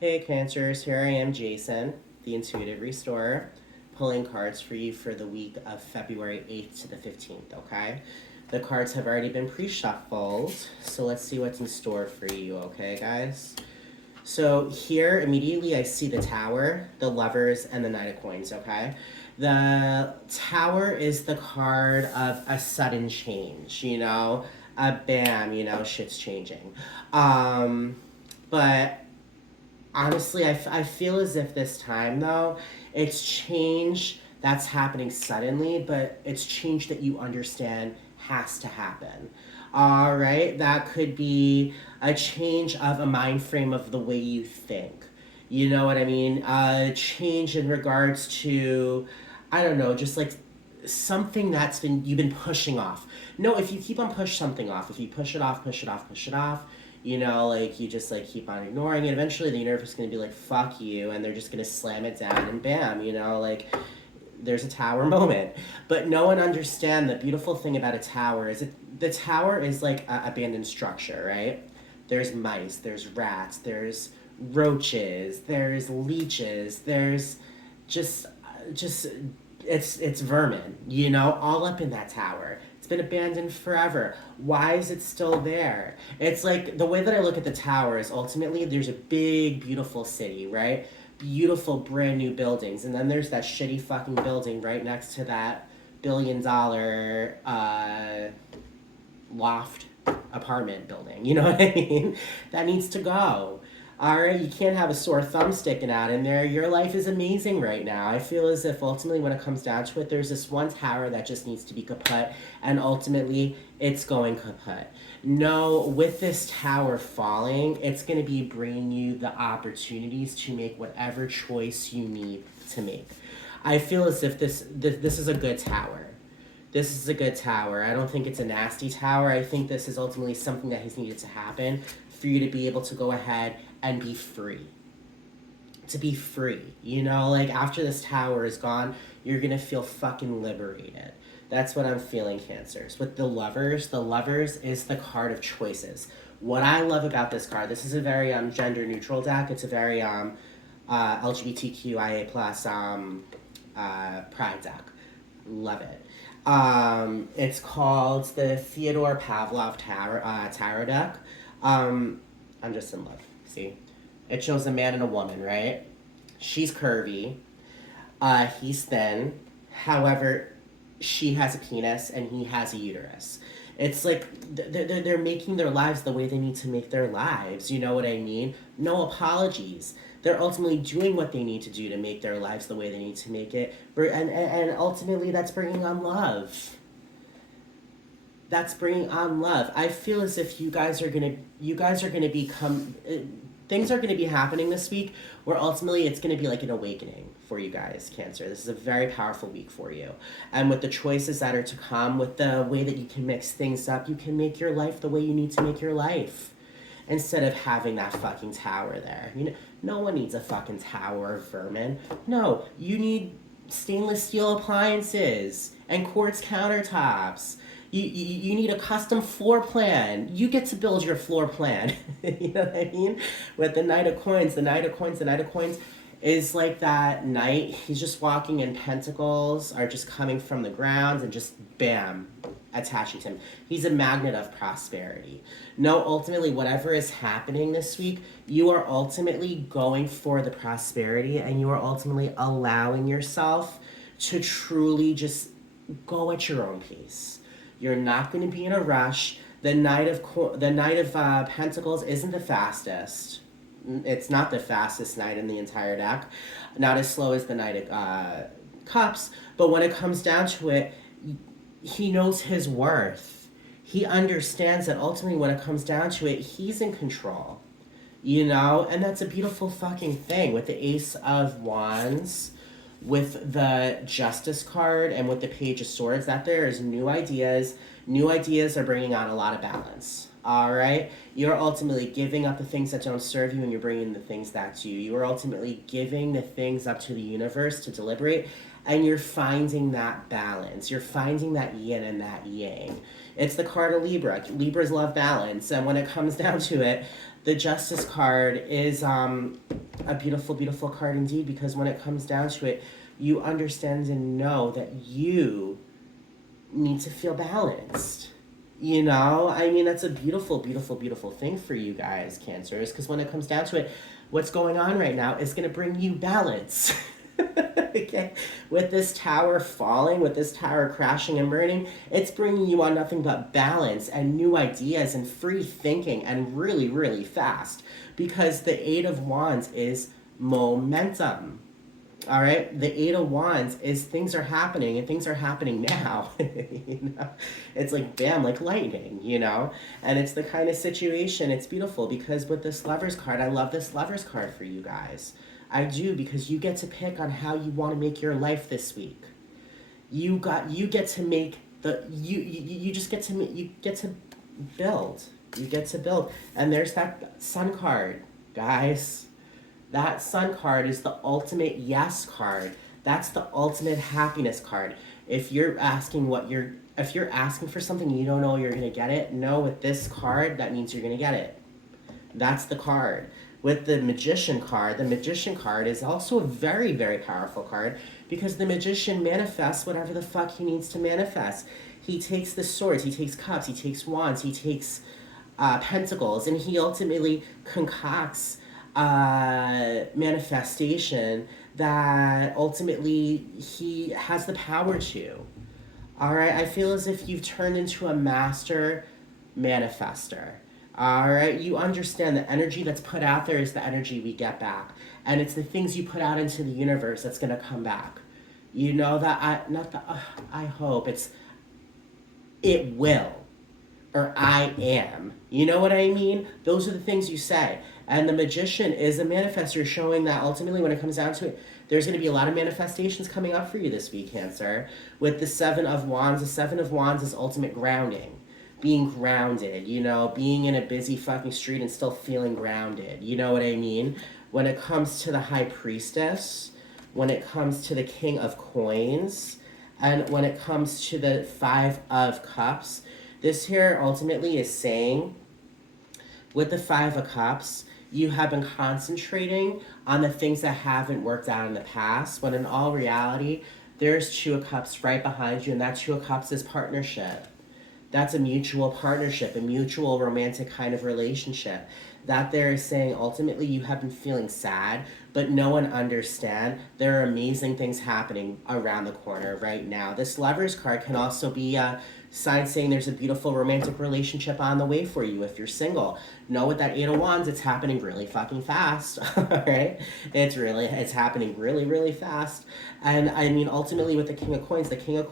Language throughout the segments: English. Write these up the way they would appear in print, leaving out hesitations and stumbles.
Hey Cancers, here I am, Jason, the Intuitive Restorer, pulling cards for you for the week of February 8th to the 15th, okay? The cards have already been pre-shuffled, so let's see what's in store for you, okay, guys? So here, immediately, I see the Tower, the Lovers, and the Knight of Coins, okay? The Tower is the card of a sudden change, a bam, shit's changing. But honestly, I feel as if this time, though, it's change that's happening suddenly, but it's change that you understand has to happen. All right, that could be a change of a mind frame of the way you think. You know what I mean? A change in regards to, I don't know, just like something that's been you've been pushing off. No, if you keep on push something off, if you push it off, push it off, push it off, like you just like keep on ignoring it. Eventually, the universe is gonna be like, "Fuck you," and they're just gonna slam it down, and bam, like there's a tower moment. But no one understand the beautiful thing about a tower is the tower is like a abandoned structure, right? There's mice, there's rats, there's roaches, there's leeches, there's just just it's vermin, all up in that tower. It's been abandoned forever. Why is it still there? It's like the way that I look at the tower is ultimately there's a big, beautiful city, right? Beautiful, brand new buildings, and then there's that shitty fucking building right next to that $1 billion loft apartment building. You know what I mean? That needs to go. All right, you can't have a sore thumb sticking out in there. Your life is amazing right now. I feel as if ultimately, when it comes down to it, there's this one tower that just needs to be kaput, and ultimately, it's going kaput. No, with this tower falling, it's going to be bringing you the opportunities to make whatever choice you need to make. I feel as if this is a good tower. This is a good tower. I don't think it's a nasty tower. I think this is ultimately something that has needed to happen for you to be able to go ahead and be free. To be free. Like after this tower is gone, you're going to feel fucking liberated. That's what I'm feeling, Cancers. With the Lovers is the card of choices. What I love about this card, this is a very gender neutral deck. It's a very LGBTQIA plus pride deck. Love it. It's called the Theodore Pavlov Tarot deck. I'm just in love. See, it shows a man and a woman, right? She's curvy. He's thin. However, she has a penis and he has a uterus. It's like they're making their lives the way they need to make their lives. You know what I mean? No apologies. They're ultimately doing what they need to do to make their lives the way they need to make it. And ultimately, that's bringing on love. That's bringing on love. I feel as if you guys are gonna become things are gonna be happening this week where ultimately it's gonna be like an awakening for you guys, Cancer. This is a very powerful week for you, and with the choices that are to come, with the way that you can mix things up, you can make your life the way you need to make your life. Instead of having that fucking tower there, no one needs a fucking tower of vermin. No, you need stainless steel appliances and quartz countertops. You need a custom floor plan. You get to build your floor plan. You know what I mean? With the Knight of Coins, the Knight of Coins is like that knight. He's just walking, and pentacles are just coming from the ground and just bam, attaching to him. He's a magnet of prosperity. No, ultimately, whatever is happening this week, you are ultimately going for the prosperity, and you are ultimately allowing yourself to truly just go at your own pace. You're not going to be in a rush. The Knight of Pentacles isn't the fastest. It's not the fastest knight in the entire deck. Not as slow as the Knight of Cups. But when it comes down to it, he knows his worth. He understands that ultimately, when it comes down to it, he's in control. And that's a beautiful fucking thing with the Ace of Wands, with the Justice card, and with the Page of Swords. That there is new ideas. New ideas are bringing on a lot of balance. All right? You're ultimately giving up the things that don't serve you, and you're bringing the things that do. You are ultimately giving the things up to the universe to deliberate, and you're finding that balance. You're finding that yin and that yang. It's the card of Libra. Libras love balance, and when it comes down to it, The Justice card is a beautiful, beautiful card indeed, because when it comes down to it, you understand and know that you need to feel balanced. You know, I mean, that's a beautiful, beautiful, beautiful thing for you guys, Cancers, because when it comes down to it, what's going on right now is going to bring you balance. Okay? With this tower falling, with this tower crashing and burning, it's bringing you on nothing but balance and new ideas and free thinking and really, really fast. Because the Eight of Wands is momentum. All right, the Eight of Wands is things are happening and things are happening now. You know, it's like bam, like lightning. You know, and it's the kind of situation. It's beautiful because with this Lovers card, I love this Lovers card for you guys. I do because you get to pick on how you want to make your life this week. You get to make you just get to you get to build. You get to build, and there's that Sun card, guys. That Sun card is the ultimate yes card. That's the ultimate happiness card. If you're asking if you're asking for something and you don't know you're gonna get it, no, with this card, that means you're gonna get it. That's the card. With the Magician card is also a very, very powerful card because the Magician manifests whatever the fuck he needs to manifest. He takes the swords, he takes cups, he takes wands, he takes pentacles, and he ultimately concocts manifestation that ultimately he has the power to. All right, I feel as if you've turned into a master manifester. All right, you understand the energy that's put out there is the energy we get back, and it's the things you put out into the universe that's gonna come back. You know that I hope it will, or I am. You know what I mean? Those are the things you say. And the Magician is a manifester, showing that ultimately when it comes down to it, there's going to be a lot of manifestations coming up for you this week, Cancer. With the Seven of Wands, the Seven of Wands is ultimate grounding. Being grounded, you know, being in a busy fucking street and still feeling grounded. You know what I mean? When it comes to the High Priestess, when it comes to the King of Coins, and when it comes to the Five of Cups, this here ultimately is saying, with the Five of Cups, you have been concentrating on the things that haven't worked out in the past, when in all reality, there's Two of Cups right behind you, and that Two of Cups is partnership. That's a mutual partnership, a mutual romantic kind of relationship. That they're saying ultimately you have been feeling sad, but no one understand. There are amazing things happening around the corner right now. This Lovers card can also be a sign saying there's a beautiful romantic relationship on the way for you if you're single. Know with that Eight of Wands, it's happening really fucking fast. Alright? It's happening really, really fast. And I mean ultimately with the King of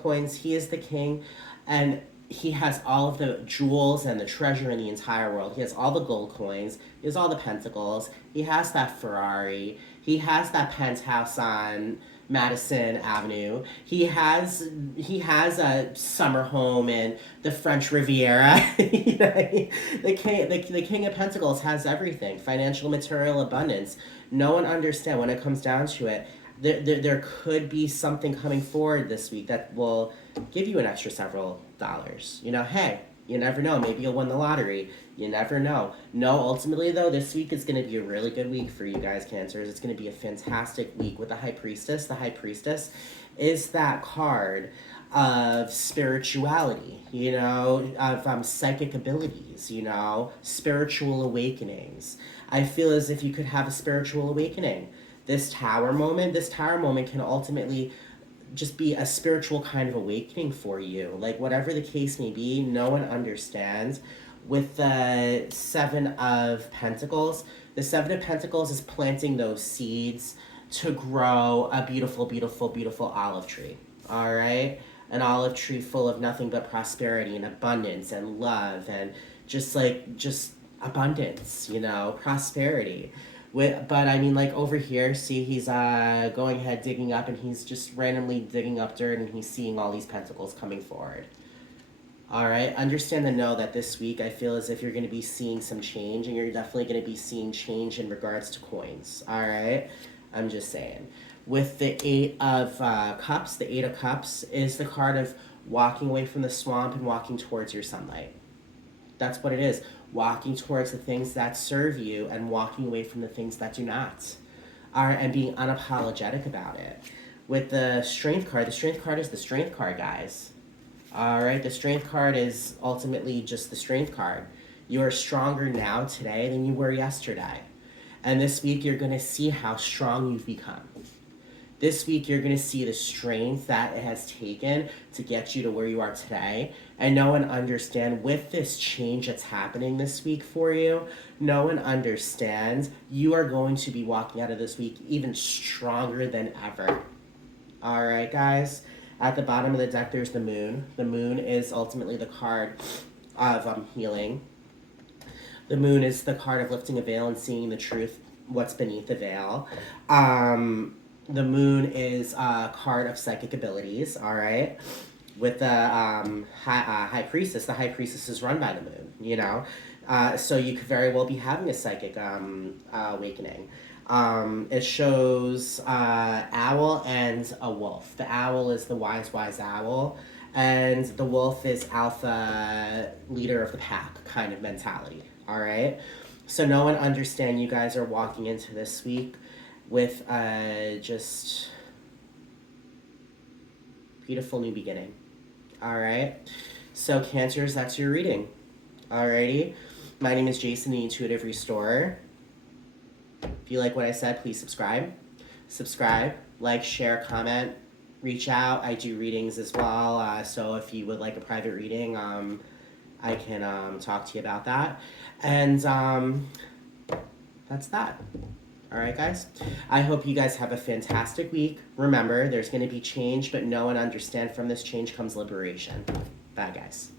Coins, he is the king, and he has all of the jewels and the treasure in the entire world. He has all the gold coins. He has all the pentacles. He has that Ferrari. He has that penthouse on Madison Avenue. He has a summer home in the French Riviera. You know, the King of Pentacles has everything. Financial, material abundance. No one understands when it comes down to it. There could be something coming forward this week that will give you an extra several dollars. You know, hey, you never know. Maybe you'll win the lottery. You never know. No, ultimately, though, this week is going to be a really good week for you guys, Cancers. It's going to be a fantastic week with the High Priestess. The High Priestess is that card of spirituality, you know, of psychic abilities, you know, spiritual awakenings. I feel as if you could have a spiritual awakening. This tower moment can ultimately just be a spiritual kind of awakening for you. Like, whatever the case may be, no one understands. With the Seven of Pentacles, the Seven of Pentacles is planting those seeds to grow a beautiful, beautiful, beautiful olive tree. All right? An olive tree full of nothing but prosperity and abundance and love and just abundance, you know, prosperity. But I mean, like over here, see, he's going ahead digging up, and he's just randomly digging up dirt, and he's seeing all these pentacles coming forward. All right, understand and know that this week I feel as if you're going to be seeing some change, and you're definitely going to be seeing change in regards to coins. All right, I'm just saying. With the Eight of Cups, the Eight of Cups is the card of walking away from the swamp and walking towards your sunlight. That's what it is. walking towards the things that serve you and walking away from the things that do not. All right, and being unapologetic about it. With the strength card is the strength card, guys. All right, the strength card is ultimately just the strength card. You are stronger now today than you were yesterday. And this week, you're going to see how strong you've become. This week, you're going to see the strength that it has taken to get you to where you are today. And know and understand with this change that's happening this week for you, know and understand you are going to be walking out of this week even stronger than ever. All right, guys. At the bottom of the deck, there's the moon. The moon is ultimately the card of healing. The moon is the card of lifting a veil and seeing the truth, what's beneath the veil. The moon is a card of psychic abilities, all right? With the high priestess, the high priestess is run by the moon, you know? So you could very well be having a psychic awakening. It shows owl and a wolf. The owl is the wise owl, and the wolf is alpha, leader of the pack kind of mentality, all right? So know and understand you guys are walking into this week with just beautiful new beginning, all right? So Cancers, that's your reading, alrighty? My name is Jason, the Intuitive Restorer. If you like what I said, please subscribe. Subscribe, like, share, comment, reach out. I do readings as well, so if you would like a private reading, I can talk to you about that. And that's that. All right, guys? I hope you guys have a fantastic week. Remember, there's going to be change, but know and understand from this change comes liberation. Bye, guys.